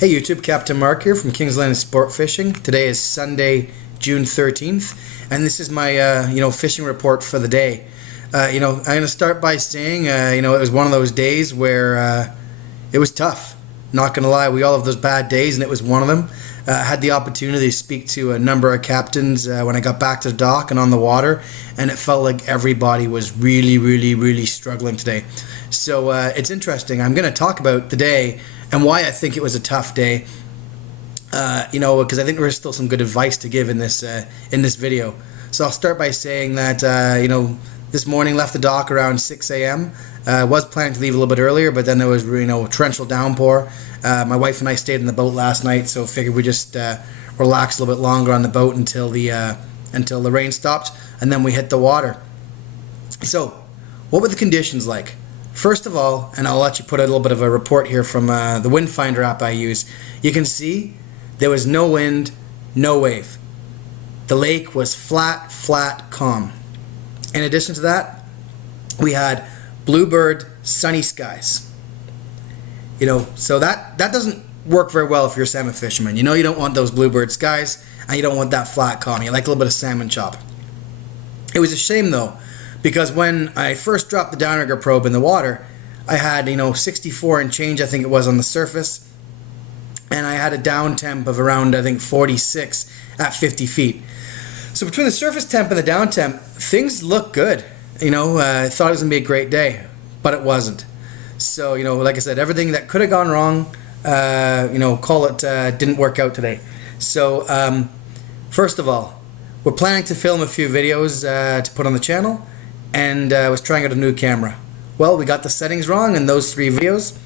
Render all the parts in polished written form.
Hey YouTube, Captain Mark here from Kingsland Sport Fishing. Today is Sunday, June 13th, and this is my fishing report for the day. I'm going to start by saying it was one of those days where it was tough. Not going to lie, we all have those bad days, and it was one of them. I had the opportunity to speak to a number of captains when I got back to the dock and on the water, and it felt like everybody was really struggling today. So it's interesting. I'm going to talk about the day and why I think it was a tough day. Because I think there's still some good advice to give in this video. So I'll start by saying that this morning left the dock around 6 a.m. Was planning to leave a little bit earlier, but then there was a torrential downpour. My wife and I stayed in the boat last night, so figured we just relax a little bit longer on the boat until the rain stopped, and then we hit the water. So, what were the conditions like? First of all, and I'll let you put a little bit of a report here from the wind finder app I use. You can see there was no wind, no wave. The lake was flat, calm. In addition to that, we had bluebird sunny skies. So that doesn't work very well if you're a salmon fisherman. You don't want those bluebird skies, and you don't want that flat calm. You like a little bit of salmon chop. It was a shame though, because when I first dropped the downrigger probe in the water, I had 64 and change, I think it was, on the surface, and I had a down temp of around, I think, 46 at 50 feet. So between the surface temp and the down temp, things look good. I thought it was gonna be a great day, but it wasn't. So like I said, everything that could have gone wrong, didn't work out today. So first of all, we're planning to film a few videos to put on the channel, and I was trying out a new camera. Well, we got the settings wrong in those 3 videos.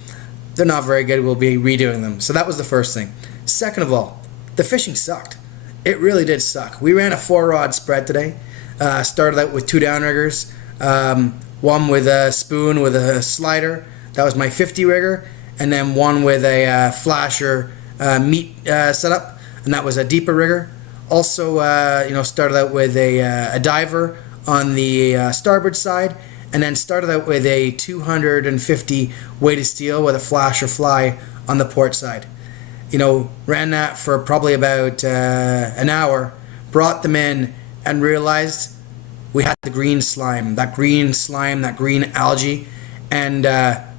They're not very good. We'll be redoing them. So that was the first thing. Second of all, the fishing sucked. It really did suck. We ran a 4-rod spread today. Started out with 2 downriggers, one with a spoon with a slider. That was my 50 rigger, and then one with a flasher meat setup, and that was a deeper rigger. Also, started out with a diver on the starboard side, and then started out with a 250 weighted steel with a flasher fly on the port side. Ran that for probably about an hour, brought them in, and realized we had the green slime, that green algae, and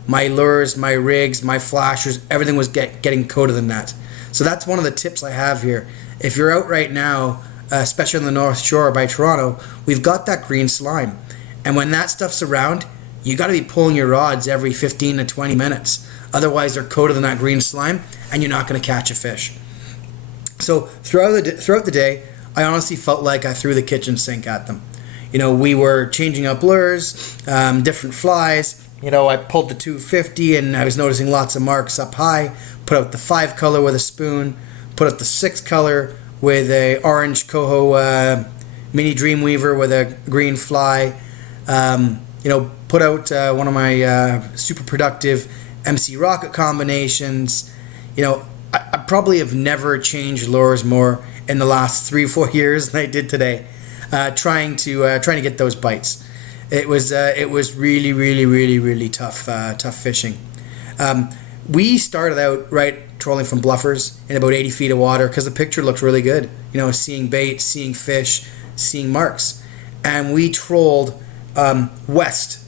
my lures, my rigs, my flashers, everything was getting coated in that. So that's one of the tips I have here. If you're out right now, especially on the North Shore by Toronto, we've got that green slime. And when that stuff's around, you got to be pulling your rods every 15 to 20 minutes. Otherwise, they're coated in that green slime, and you're not going to catch a fish. So throughout the day, I honestly felt like I threw the kitchen sink at them. We were changing up lures, different flies. I pulled the 250, and I was noticing lots of marks up high. Put out the 5 color with a spoon. Put out the 6 color with a orange coho mini Dreamweaver with a green fly. Put out one of my super productive MC Rocket combinations. I probably have never changed lures more in the last 3 or 4 years than I did today, trying to get those bites. It was really tough fishing. We started out trolling from bluffers in about 80 feet of water because the picture looked really good. Seeing bait, seeing fish, seeing marks, and we trolled west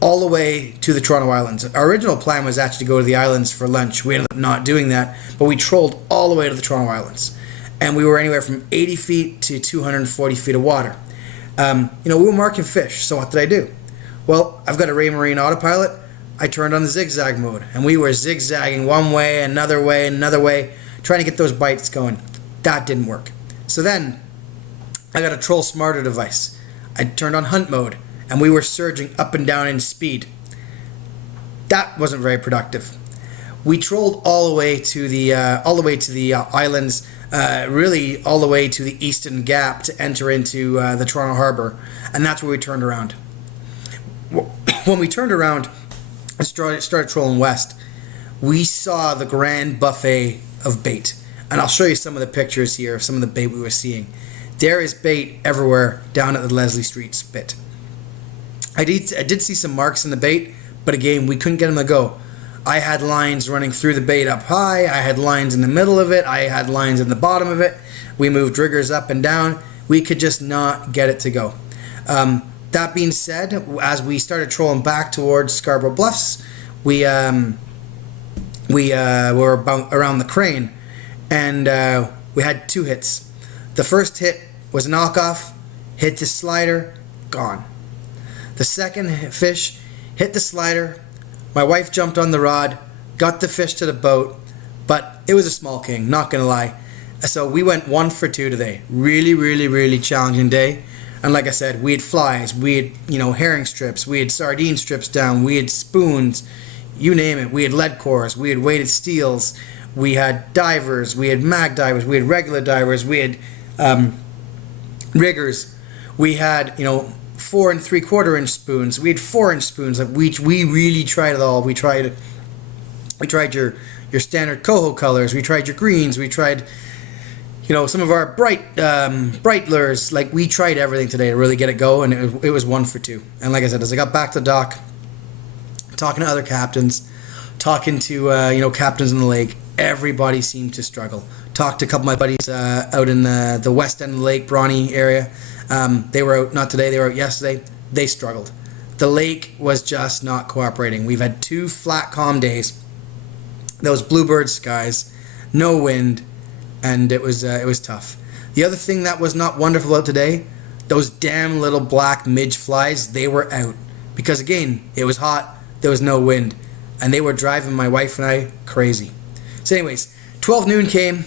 all the way to the Toronto Islands. Our original plan was actually to go to the islands for lunch. We ended up not doing that, but we trolled all the way to the Toronto Islands, and we were anywhere from 80 feet to 240 feet of water. We were marking fish, so what did I do? Well, I've got a Raymarine autopilot. I turned on the zigzag mode, and we were zigzagging one way, another way, trying to get those bites going. That didn't work. So then I got a Troll Smarter device. I turned on hunt mode, and we were surging up and down in speed. That wasn't very productive. We trolled all the way to the islands, really all the way to the Eastern Gap to enter into the Toronto Harbor, and that's where we turned around. When we turned around and started trolling west, we saw the grand buffet of bait, and I'll show you some of the pictures here of some of the bait we were seeing. There is bait everywhere down at the Leslie Street spit. I did see some marks in the bait, but again, we couldn't get them to go. I had lines running through the bait up high. I had lines in the middle of it. I had lines in the bottom of it. We moved riggers up and down. We could just not get it to go. That being said, as we started trolling back towards Scarborough Bluffs, we were around the crane, and we had 2 hits. The first hit was a knockoff, hit the slider, gone. The second fish hit the slider. My wife jumped on the rod, got the fish to the boat, but it was a small king, not gonna lie. So we went 1 for 2 today. Really challenging day. And like I said, we had flies, we had, herring strips, we had sardine strips down, we had spoons, you name it. We had lead cores, we had weighted steels, we had divers, we had mag divers, we had regular divers, we had riggers, we had 4 3/4 inch spoons, we had 4-inch spoons. Like we really tried it all. We tried your standard coho colors, we tried your greens, we tried some of our bright lures. Like, we tried everything today to really get it going, and it was 1 for 2. And like I said, as I got back to the dock, talking to other captains, talking to captains in the lake, everybody seemed to struggle. Talked to a couple of my buddies out in the west end of the lake, Brawny area. They were out, not today, they were out yesterday. They struggled. The lake was just not cooperating. We've had 2 flat, calm days. Those bluebird skies, no wind, and it was tough. The other thing that was not wonderful about today, those damn little black midge flies, they were out. Because again, it was hot, there was no wind, and they were driving my wife and I crazy. So anyways, 12 noon came,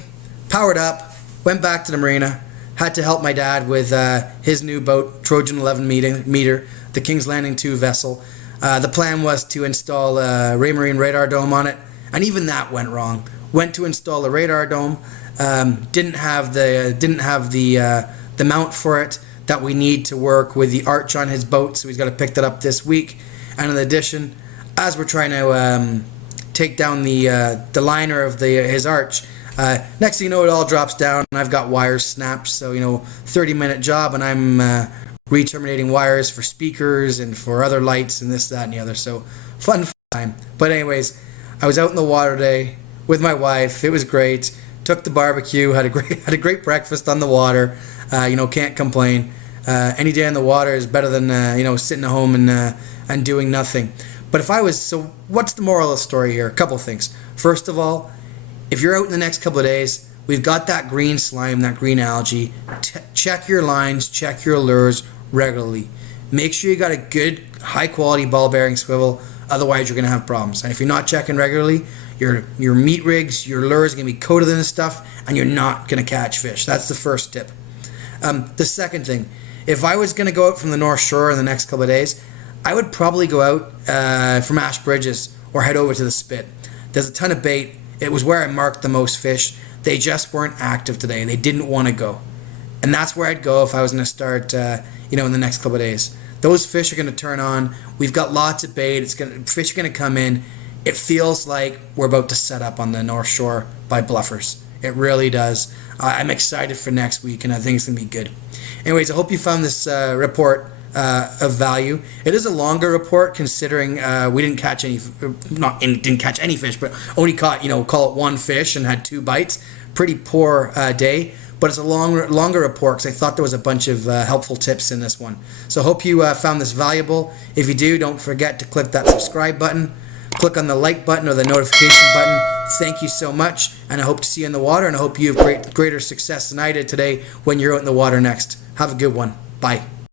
powered up, went back to the marina, had to help my dad with his new boat, Trojan 11 meter, the King's Landing 2 vessel. The plan was to install a Raymarine radar dome on it, and even that went wrong. Went to install a radar dome, didn't have the mount for it that we need to work with the arch on his boat, so he's got to pick that up this week. And in addition, as we're trying to take down the liner of his arch, next thing you know, it all drops down, and I've got wires snapped. So 30-minute job, and I'm re-terminating wires for speakers and for other lights and this, that, and the other. So fun time. But anyways, I was out in the water today with my wife. It was great. Took the barbecue, had a great breakfast on the water. Can't complain. Any day on the water is better than sitting at home and doing nothing. But so what's the moral of the story here? A couple things. First of all, if you're out in the next couple of days, we've got that green slime, that green algae. Check your lines, check your lures regularly. Make sure you got a good, high quality ball bearing swivel. Otherwise, you're going to have problems. And if you're not checking regularly, your meat rigs, your lures are going to be coated in this stuff, and you're not going to catch fish. That's the first tip. The second thing, if I was going to go out from the North Shore in the next couple of days, I would probably go out from Ash Bridges or head over to the Spit. There's a ton of bait. It was where I marked the most fish. They just weren't active today. They didn't want to go. And that's where I'd go if I was going to start, in the next couple of days. Those fish are going to turn on. We've got lots of bait. Fish are going to come in. It feels like we're about to set up on the North Shore by bluffers. It really does. I'm excited for next week, and I think it's going to be good. Anyways, I hope you found this report of value. It is a longer report considering we didn't catch any fish, but only caught, call it 1 fish and had 2 bites. Pretty poor day. But it's a longer report because I thought there was a bunch of helpful tips in this one. So I hope you found this valuable. If you do, don't forget to click that subscribe button. Click on the like button or the notification button. Thank you so much, and I hope to see you in the water, and I hope you have greater success than I did today when you're out in the water next. Have a good one. Bye.